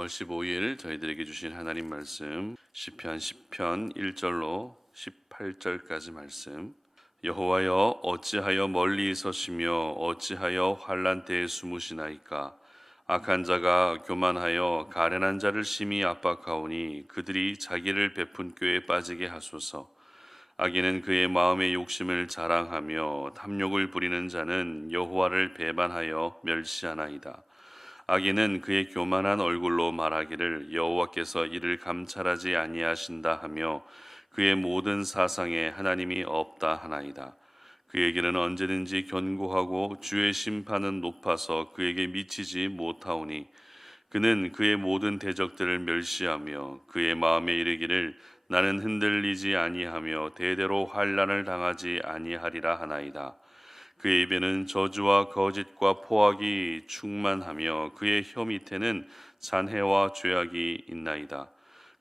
3월 15일 저희들에게 주신 하나님 말씀 시편 10편 1절로 18절까지 말씀. 여호와여, 어찌하여 멀리 서시며 어찌하여 환난 때에 숨으시나이까. 악한 자가 교만하여 가련한 자를 심히 압박하오니 그들이 자기를 베푼 꾀에 빠지게 하소서. 악인은 그의 마음의 욕심을 자랑하며 탐욕을 부리는 자는 여호와를 배반하여 멸시하나이다. 악인은 그의 교만한 얼굴로 말하기를 여호와께서 이를 감찰하지 아니하신다 하며 그의 모든 사상에 하나님이 없다 하나이다. 그에게는 언제든지 견고하고 주의 심판은 높아서 그에게 미치지 못하오니 그는 그의 모든 대적들을 멸시하며 그의 마음에 이르기를 나는 흔들리지 아니하며 대대로 환난을 당하지 아니하리라 하나이다. 그의 입에는 저주와 거짓과 포악이 충만하며 그의 혀 밑에는 잔해와 죄악이 있나이다.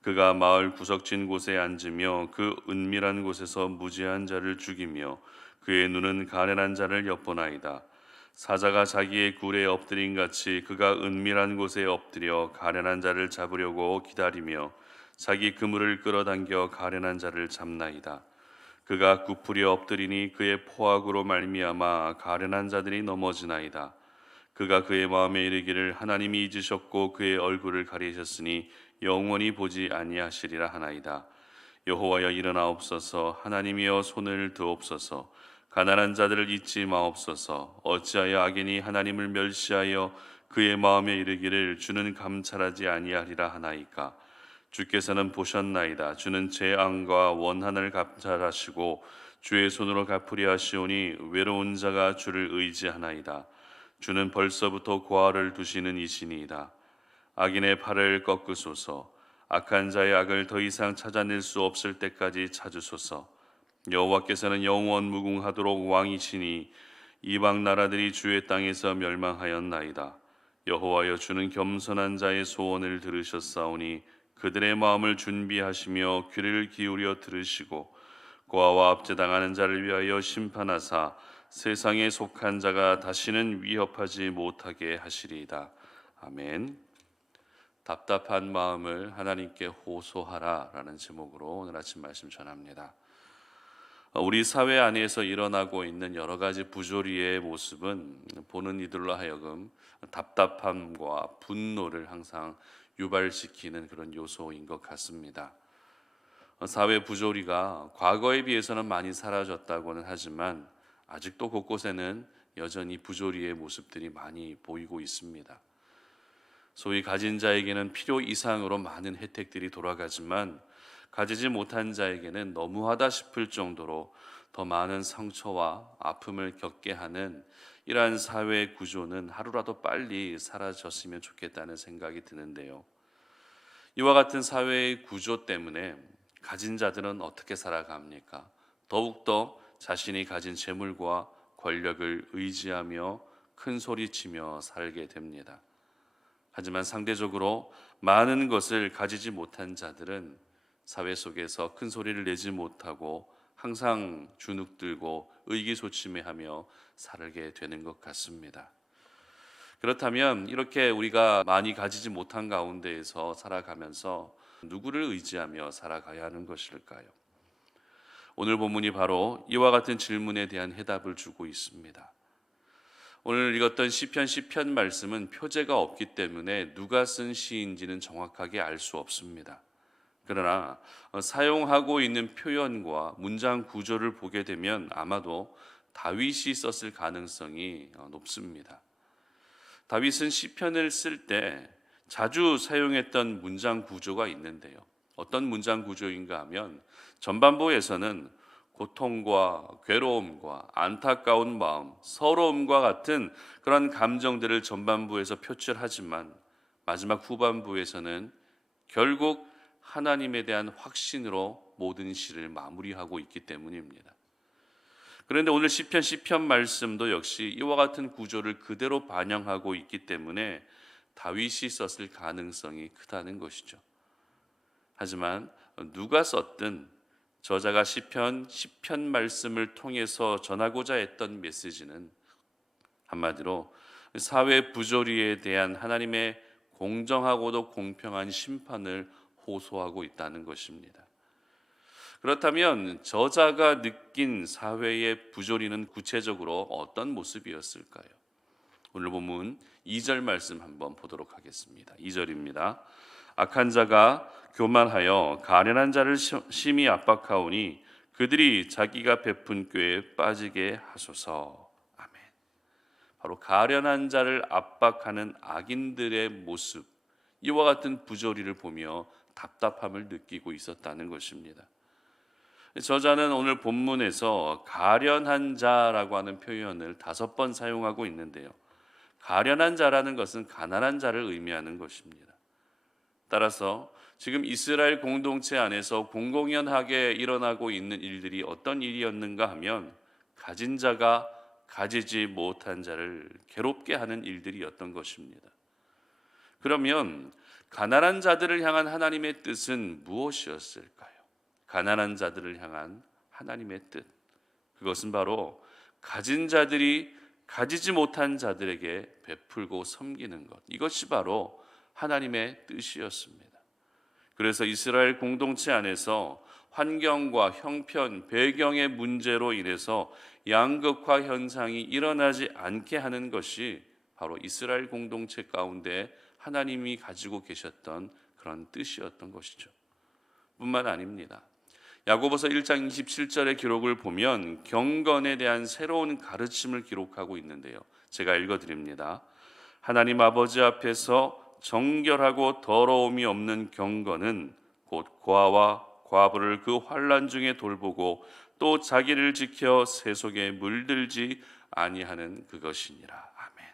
그가 마을 구석진 곳에 앉으며 그 은밀한 곳에서 무죄한 자를 죽이며 그의 눈은 가련한 자를 엿보나이다. 사자가 자기의 굴에 엎드린 같이 그가 은밀한 곳에 엎드려 가련한 자를 잡으려고 기다리며 자기 그물을 끌어당겨 가련한 자를 잡나이다. 그가 굽으려 엎드리니 그의 포악으로 말미암아 가련한 자들이 넘어지나이다. 그가 그의 마음에 이르기를 하나님이 잊으셨고 그의 얼굴을 가리셨으니 영원히 보지 아니하시리라 하나이다. 여호와여, 일어나옵소서. 하나님이여, 손을 드옵소서. 가난한 자들을 잊지 마옵소서. 어찌하여 악인이 하나님을 멸시하여 그의 마음에 이르기를 주는 감찰하지 아니하리라 하나이까. 주께서는 보셨나이다. 주는 재앙과 원한을 감찰하시고 주의 손으로 갚으려 하시오니 외로운 자가 주를 의지하나이다. 주는 벌써부터 고아를 두시는 이시니이다. 악인의 팔을 꺾으소서. 악한 자의 악을 더 이상 찾아낼 수 없을 때까지 찾으소서. 여호와께서는 영원 무궁하도록 왕이시니 이방 나라들이 주의 땅에서 멸망하였나이다. 여호와여, 주는 겸손한 자의 소원을 들으셨사오니 그들의 마음을 준비하시며 귀를 기울여 들으시고 고아와 압제당하는 자를 위하여 심판하사 세상에 속한 자가 다시는 위협하지 못하게 하시리이다. 아멘. 답답한 마음을 하나님께 호소하라 라는 제목으로 오늘 아침 말씀 전합니다. 우리 사회 안에서 일어나고 있는 여러 가지 부조리의 모습은 보는 이들로 하여금 답답함과 분노를 항상 유발시키는 그런 요소인 것 같습니다. 사회 부조리가 과거에 비해서는 많이 사라졌다고는 하지만 아직도 곳곳에는 여전히 부조리의 모습들이 많이 보이고 있습니다. 소위 가진 자에게는 필요 이상으로 많은 혜택들이 돌아가지만 가지지 못한 자에게는 너무하다 싶을 정도로 더 많은 상처와 아픔을 겪게 하는 이러한 사회 구조는 하루라도 빨리 사라졌으면 좋겠다는 생각이 드는데요. 이와 같은 사회의 구조 때문에 가진 자들은 어떻게 살아갑니까? 더욱더 자신이 가진 재물과 권력을 의지하며 큰 소리치며 살게 됩니다. 하지만 상대적으로 많은 것을 가지지 못한 자들은 사회 속에서 큰 소리를 내지 못하고 항상 주눅들고 의기소침해하며 살게 되는 것 같습니다. 그렇다면 이렇게 우리가 많이 가지지 못한 가운데에서 살아가면서 누구를 의지하며 살아가야 하는 것일까요? 오늘 본문이 바로 이와 같은 질문에 대한 해답을 주고 있습니다. 오늘 읽었던 시편 10편 말씀은 표제가 없기 때문에 누가 쓴 시인지는 정확하게 알 수 없습니다. 그러나 사용하고 있는 표현과 문장 구조를 보게 되면 아마도 다윗이 썼을 가능성이 높습니다. 다윗은 시편을 쓸 때 자주 사용했던 문장 구조가 있는데요. 어떤 문장 구조인가 하면 전반부에서는 고통과 괴로움과 안타까운 마음, 서러움과 같은 그런 감정들을 전반부에서 표출하지만 마지막 후반부에서는 결국 하나님에 대한 확신으로 모든 시를 마무리하고 있기 때문입니다. 그런데 오늘 시편 말씀도 역시 이와 같은 구조를 그대로 반영하고 있기 때문에 다윗이 썼을 가능성이 크다는 것이죠. 하지만 누가 썼든 저자가 시편 말씀을 통해서 전하고자 했던 메시지는 한마디로 사회 부조리에 대한 하나님의 공정하고도 공평한 심판을 호소하고 있다는 것입니다. 그렇다면 저자가 느낀 사회의 부조리는 구체적으로 어떤 모습이었을까요? 오늘 본문 2절 말씀 한번 보도록 하겠습니다. 2절입니다. 악한 자가 교만하여 가련한 자를 심히 압박하오니 그들이 자기가 베푼 꾀에 빠지게 하소서. 아멘. 바로 가련한 자를 압박하는 악인들의 모습, 이와 같은 부조리를 보며 답답함을 느끼고 있었다는 것입니다. 저자는 오늘 본문에서 가련한 자라고 하는 표현을 5번 사용하고 있는데요. 가련한 자라는 것은 가난한 자를 의미하는 것입니다. 따라서 지금 이스라엘 공동체 안에서 공공연하게 일어나고 있는 일들이 어떤 일이었는가 하면 가진 자가 가지지 못한 자를 괴롭게 하는 일들이었던 것입니다. 그러면 가난한 자들을 향한 하나님의 뜻은 무엇이었을까요? 가난한 자들을 향한 하나님의 뜻, 그것은 바로 가진 자들이 가지지 못한 자들에게 베풀고 섬기는 것, 이것이 바로 하나님의 뜻이었습니다. 그래서 이스라엘 공동체 안에서 환경과 형편, 배경의 문제로 인해서 양극화 현상이 일어나지 않게 하는 것이 바로 이스라엘 공동체 가운데 하나님이 가지고 계셨던 그런 뜻이었던 것이죠. 뿐만 아닙니다. 야고보서 1장 27절의 기록을 보면 경건에 대한 새로운 가르침을 기록하고 있는데요. 제가 읽어드립니다. 하나님 아버지 앞에서 정결하고 더러움이 없는 경건은 곧 고아와 과부를 그 환난 중에 돌보고 또 자기를 지켜 세속에 물들지 아니하는 그것이니라. 아멘.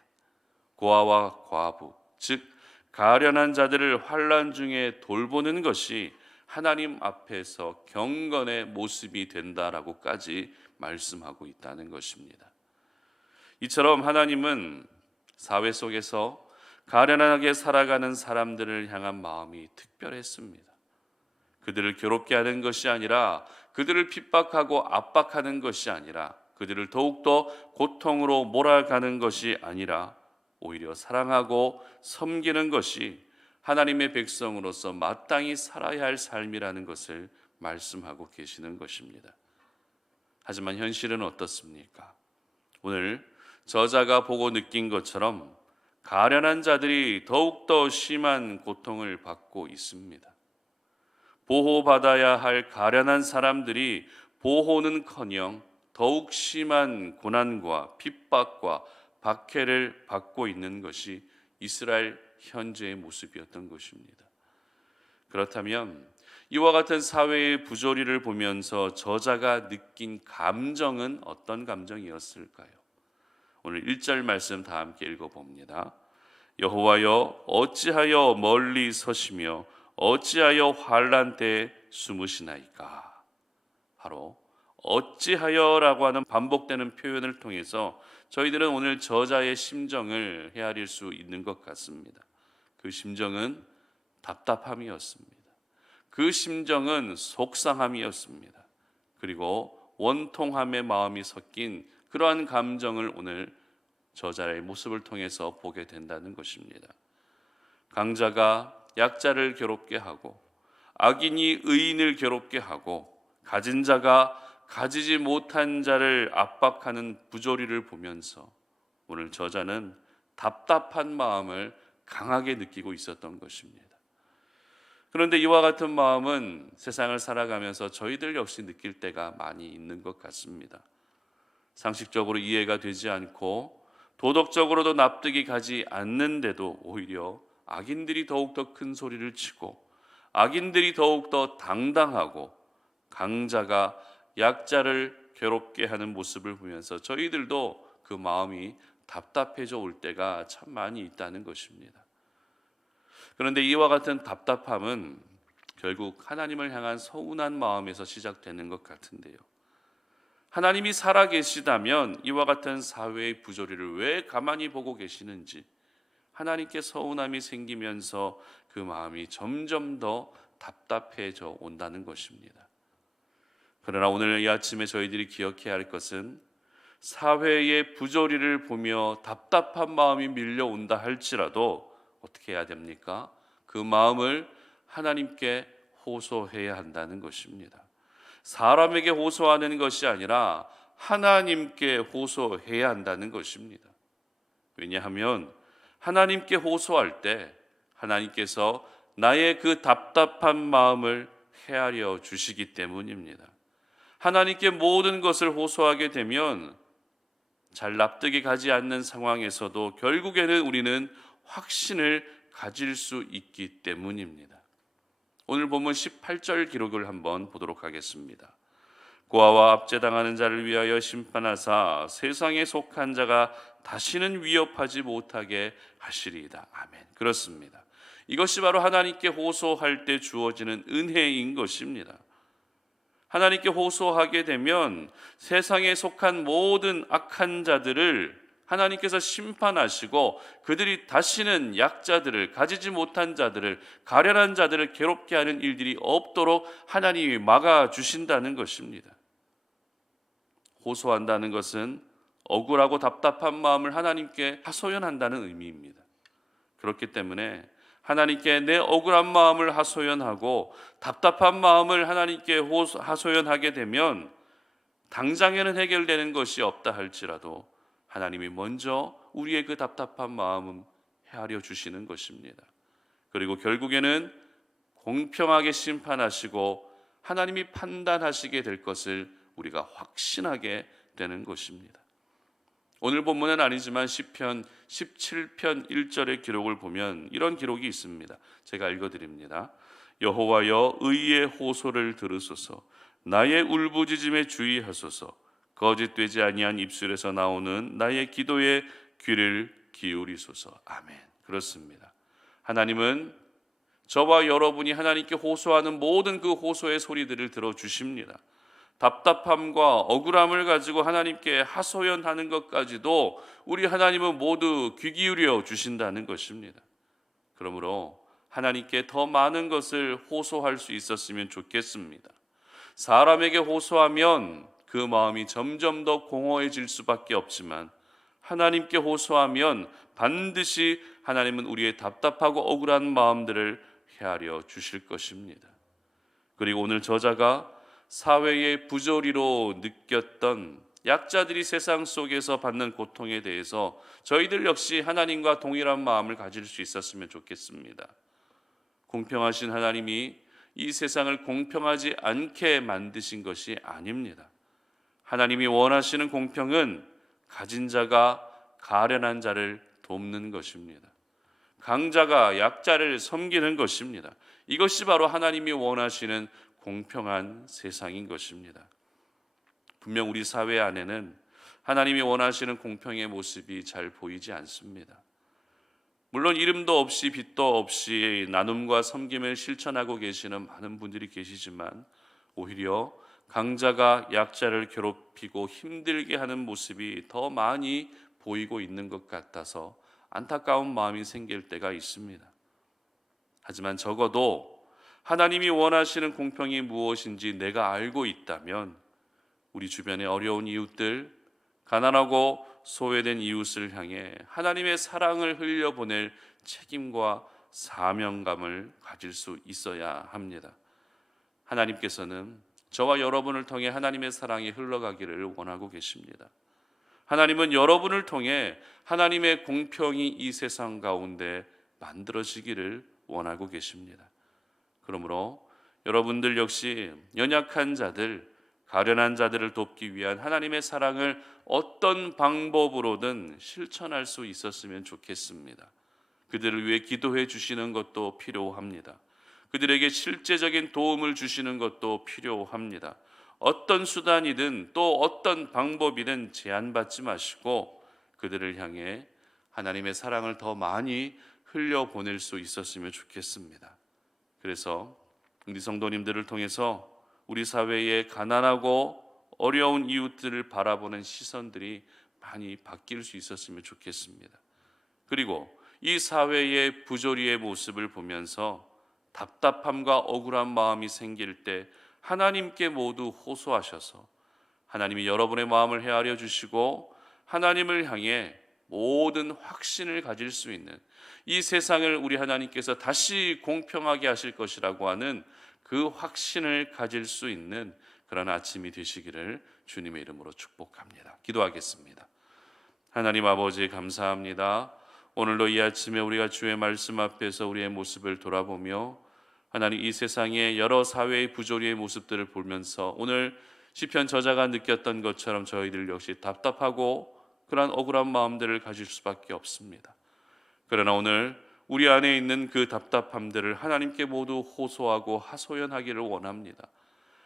고아와 과부, 즉 가련한 자들을 환난 중에 돌보는 것이 하나님 앞에서 경건의 모습이 된다라고까지 말씀하고 있다는 것입니다. 이처럼 하나님은 사회 속에서 가련하게 살아가는 사람들을 향한 마음이 특별했습니다. 그들을 괴롭게 하는 것이 아니라, 그들을 핍박하고 압박하는 것이 아니라, 그들을 더욱더 고통으로 몰아가는 것이 아니라 오히려 사랑하고 섬기는 것이 하나님의 백성으로서 마땅히 살아야 할 삶이라는 것을 말씀하고 계시는 것입니다. 하지만 현실은 어떻습니까? 오늘 저자가 보고 느낀 것처럼 가련한 자들이 더욱더 심한 고통을 받고 있습니다. 보호받아야 할 가련한 사람들이 보호는커녕 더욱 심한 고난과 핍박과 박해를 받고 있는 것이 이스라엘 현재의 모습이었던 것입니다. 그렇다면 이와 같은 사회의 부조리를 보면서 저자가 느낀 감정은 어떤 감정이었을까요? 오늘 1절 말씀 다 함께 읽어봅니다. 여호와여 어찌하여 멀리 서시며 어찌하여 환난 때에 숨으시나이까. 바로 어찌하여라고 하는 반복되는 표현을 통해서 저희들은 오늘 저자의 심정을 헤아릴 수 있는 것 같습니다. 그 심정은 답답함이었습니다. 그 심정은 속상함이었습니다. 그리고 원통함의 마음이 섞인 그러한 감정을 오늘 저자의 모습을 통해서 보게 된다는 것입니다. 강자가 약자를 괴롭게 하고 악인이 의인을 괴롭게 하고 가진 자가 가지지 못한 자를 압박하는 부조리를 보면서 오늘 저자는 답답한 마음을 강하게 느끼고 있었던 것입니다. 그런데 이와 같은 마음은 세상을 살아가면서 저희들 역시 느낄 때가 많이 있는 것 같습니다. 상식적으로 이해가 되지 않고 도덕적으로도 납득이 가지 않는데도 오히려 악인들이 더욱더 큰 소리를 치고 악인들이 더욱더 당당하고 강자가 약자를 괴롭게 하는 모습을 보면서 저희들도 그 마음이 답답해져 올 때가 참 많이 있다는 것입니다. 그런데 이와 같은 답답함은 결국 하나님을 향한 서운한 마음에서 시작되는 것 같은데요. 하나님이 살아계시다면 이와 같은 사회의 부조리를 왜 가만히 보고 계시는지 하나님께 서운함이 생기면서 그 마음이 점점 더 답답해져 온다는 것입니다. 그러나 오늘 이 아침에 저희들이 기억해야 할 것은 사회의 부조리를 보며 답답한 마음이 밀려온다 할지라도 어떻게 해야 됩니까? 그 마음을 하나님께 호소해야 한다는 것입니다. 사람에게 호소하는 것이 아니라 하나님께 호소해야 한다는 것입니다. 왜냐하면 하나님께 호소할 때 하나님께서 나의 그 답답한 마음을 헤아려 주시기 때문입니다. 하나님께 모든 것을 호소하게 되면 잘 납득이 가지 않는 상황에서도 결국에는 우리는 확신을 가질 수 있기 때문입니다. 오늘 본문 18절 기록을 한번 보도록 하겠습니다. 고아와 압제당하는 자를 위하여 심판하사 세상에 속한 자가 다시는 위협하지 못하게 하시리이다. 아멘. 그렇습니다. 이것이 바로 하나님께 호소할 때 주어지는 은혜인 것입니다. 하나님께 호소하게 되면 세상에 속한 모든 악한 자들을 하나님께서 심판하시고 그들이 다시는 약자들을, 가지지 못한 자들을, 가련한 자들을 괴롭게 하는 일들이 없도록 하나님이 막아주신다는 것입니다. 호소한다는 것은 억울하고 답답한 마음을 하나님께 하소연한다는 의미입니다. 그렇기 때문에 하나님께 내 억울한 마음을 하소연하고 답답한 마음을 하나님께 하소연하게 되면 당장에는 해결되는 것이 없다 할지라도 하나님이 먼저 우리의 그 답답한 마음을 헤아려 주시는 것입니다. 그리고 결국에는 공평하게 심판하시고 하나님이 판단하시게 될 것을 우리가 확신하게 되는 것입니다. 오늘 본문은 아니지만 시편 17편 1절의 기록을 보면 이런 기록이 있습니다. 제가 읽어드립니다. 여호와여 의의 호소를 들으소서. 나의 울부짖음에 주의하소서. 거짓되지 아니한 입술에서 나오는 나의 기도에 귀를 기울이소서. 아멘. 그렇습니다. 하나님은 저와 여러분이 하나님께 호소하는 모든 그 호소의 소리들을 들어주십니다. 답답함과 억울함을 가지고 하나님께 하소연하는 것까지도 우리 하나님은 모두 귀 기울여 주신다는 것입니다. 그러므로 하나님께 더 많은 것을 호소할 수 있었으면 좋겠습니다. 사람에게 호소하면 그 마음이 점점 더 공허해질 수밖에 없지만 하나님께 호소하면 반드시 하나님은 우리의 답답하고 억울한 마음들을 헤아려 주실 것입니다. 그리고 오늘 저자가 사회의 부조리로 느꼈던 약자들이 세상 속에서 받는 고통에 대해서 저희들 역시 하나님과 동일한 마음을 가질 수 있었으면 좋겠습니다. 공평하신 하나님이 이 세상을 공평하지 않게 만드신 것이 아닙니다. 하나님이 원하시는 공평은 가진 자가 가련한 자를 돕는 것입니다. 강자가 약자를 섬기는 것입니다. 이것이 바로 하나님이 원하시는 공평한 세상인 것입니다. 분명 우리 사회 안에는 하나님이 원하시는 공평의 모습이 잘 보이지 않습니다. 물론 이름도 없이 빛도 없이 나눔과 섬김을 실천하고 계시는 많은 분들이 계시지만 오히려 강자가 약자를 괴롭히고 힘들게 하는 모습이 더 많이 보이고 있는 것 같아서 안타까운 마음이 생길 때가 있습니다. 하지만 적어도 하나님이 원하시는 공평이 무엇인지 내가 알고 있다면 우리 주변의 어려운 이웃들, 가난하고 소외된 이웃을 향해 하나님의 사랑을 흘려보낼 책임과 사명감을 가질 수 있어야 합니다. 하나님께서는 저와 여러분을 통해 하나님의 사랑이 흘러가기를 원하고 계십니다. 하나님은 여러분을 통해 하나님의 공평이 이 세상 가운데 만들어지기를 원하고 계십니다. 그러므로 여러분들 역시 연약한 자들, 가련한 자들을 돕기 위한 하나님의 사랑을 어떤 방법으로든 실천할 수 있었으면 좋겠습니다. 그들을 위해 기도해 주시는 것도 필요합니다. 그들에게 실제적인 도움을 주시는 것도 필요합니다. 어떤 수단이든 또 어떤 방법이든 제한받지 마시고 그들을 향해 하나님의 사랑을 더 많이 흘려보낼 수 있었으면 좋겠습니다. 그래서 우리 성도님들을 통해서 우리 사회의 가난하고 어려운 이웃들을 바라보는 시선들이 많이 바뀔 수 있었으면 좋겠습니다. 그리고 이 사회의 부조리의 모습을 보면서 답답함과 억울한 마음이 생길 때 하나님께 모두 호소하셔서 하나님이 여러분의 마음을 헤아려 주시고 하나님을 향해 모든 확신을 가질 수 있는, 이 세상을 우리 하나님께서 다시 공평하게 하실 것이라고 하는 그 확신을 가질 수 있는 그런 아침이 되시기를 주님의 이름으로 축복합니다. 기도하겠습니다. 하나님 아버지, 감사합니다. 오늘도 이 아침에 우리가 주의 말씀 앞에서 우리의 모습을 돌아보며 하나님, 이 세상의 여러 사회의 부조리의 모습들을 보면서 오늘 시편 저자가 느꼈던 것처럼 저희들 역시 답답하고 그러한 억울한 마음들을 가질 수밖에 없습니다. 그러나 오늘 우리 안에 있는 그 답답함들을 하나님께 모두 호소하고 하소연하기를 원합니다.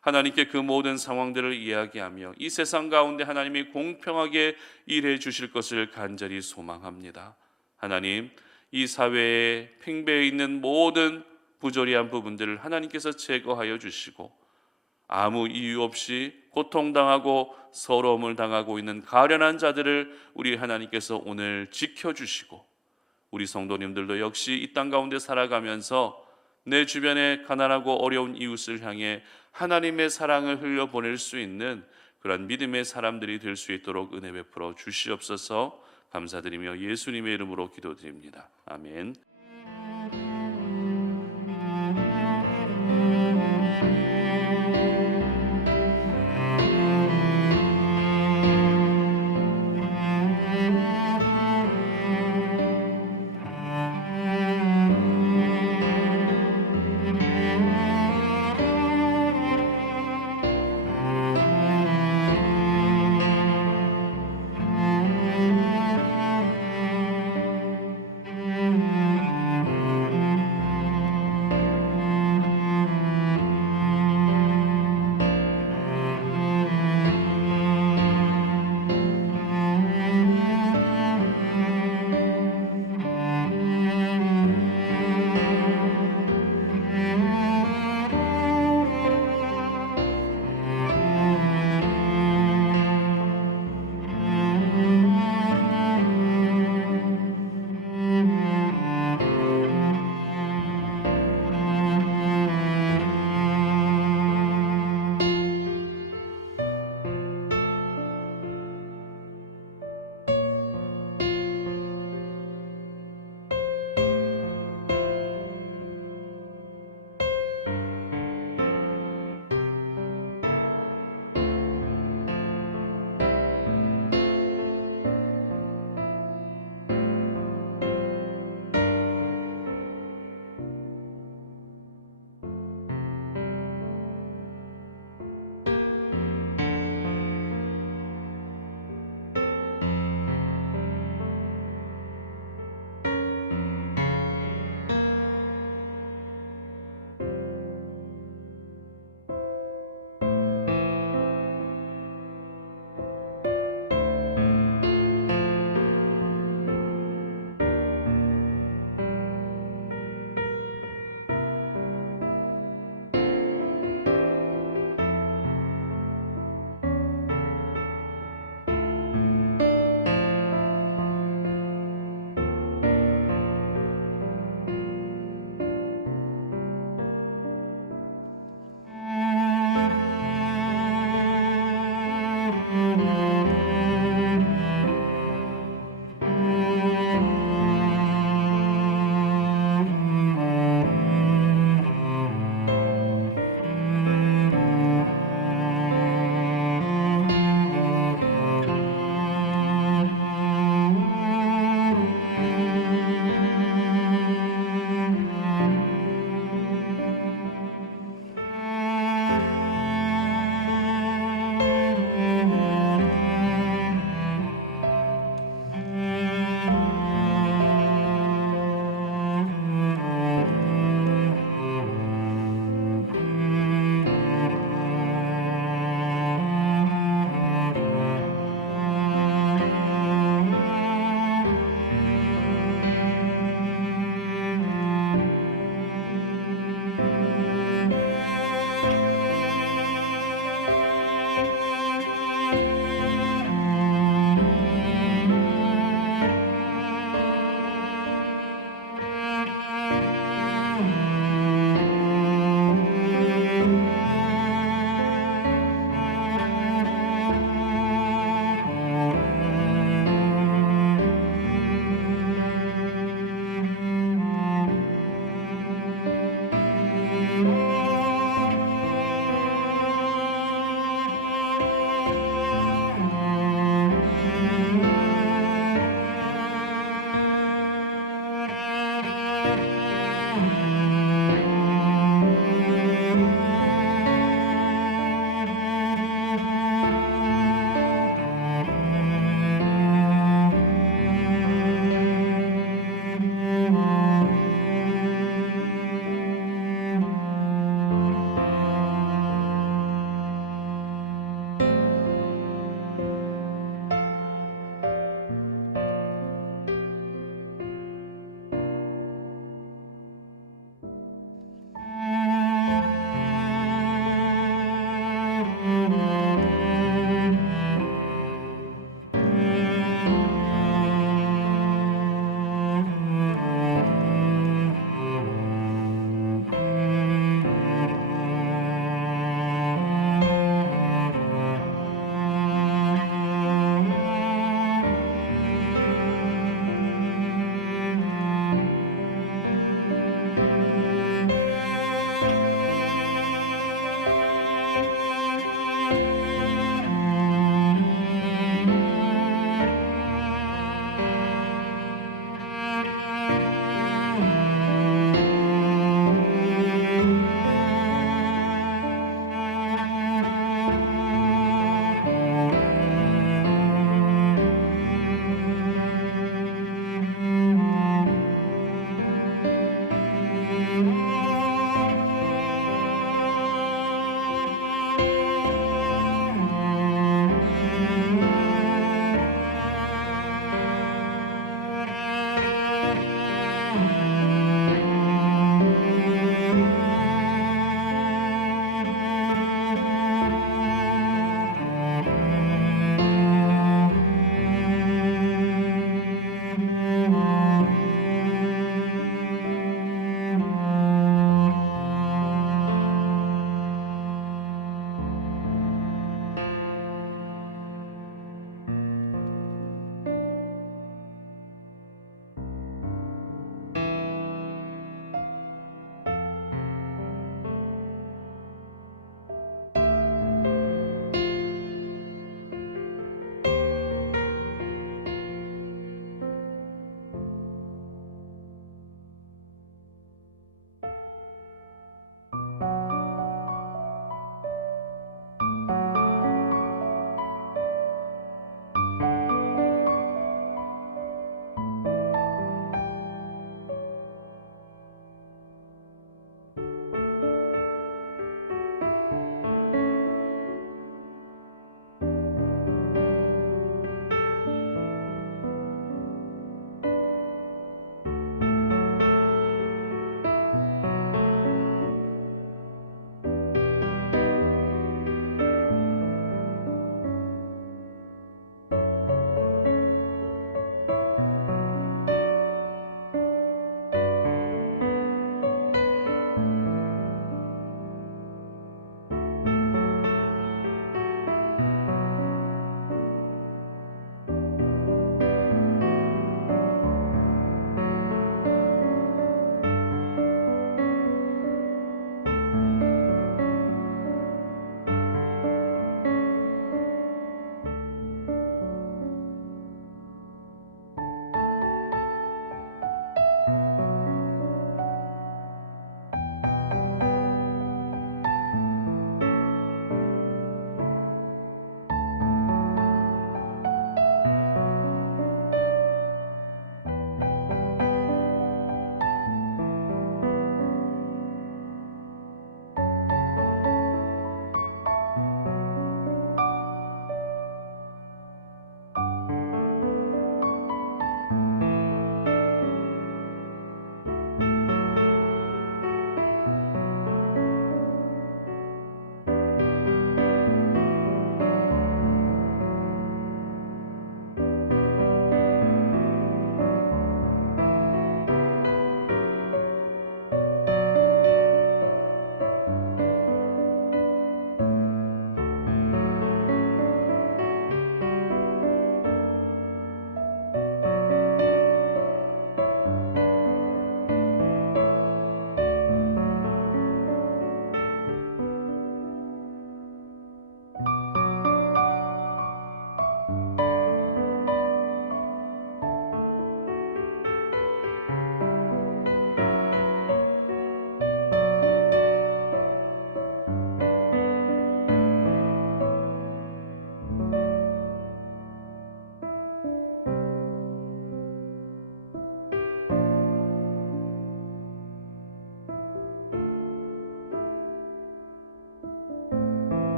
하나님께 그 모든 상황들을 이야기하며 이 세상 가운데 하나님이 공평하게 일해 주실 것을 간절히 소망합니다. 하나님, 이 사회에 팽배해 있는 모든 부조리한 부분들을 하나님께서 제거하여 주시고, 아무 이유 없이 고통당하고 서러움을 당하고 있는 가련한 자들을 우리 하나님께서 오늘 지켜주시고, 우리 성도님들도 역시 이 땅 가운데 살아가면서 내 주변에 가난하고 어려운 이웃을 향해 하나님의 사랑을 흘려보낼 수 있는 그런 믿음의 사람들이 될 수 있도록 은혜 베풀어 주시옵소서. 감사드리며 예수님의 이름으로 기도드립니다. 아멘.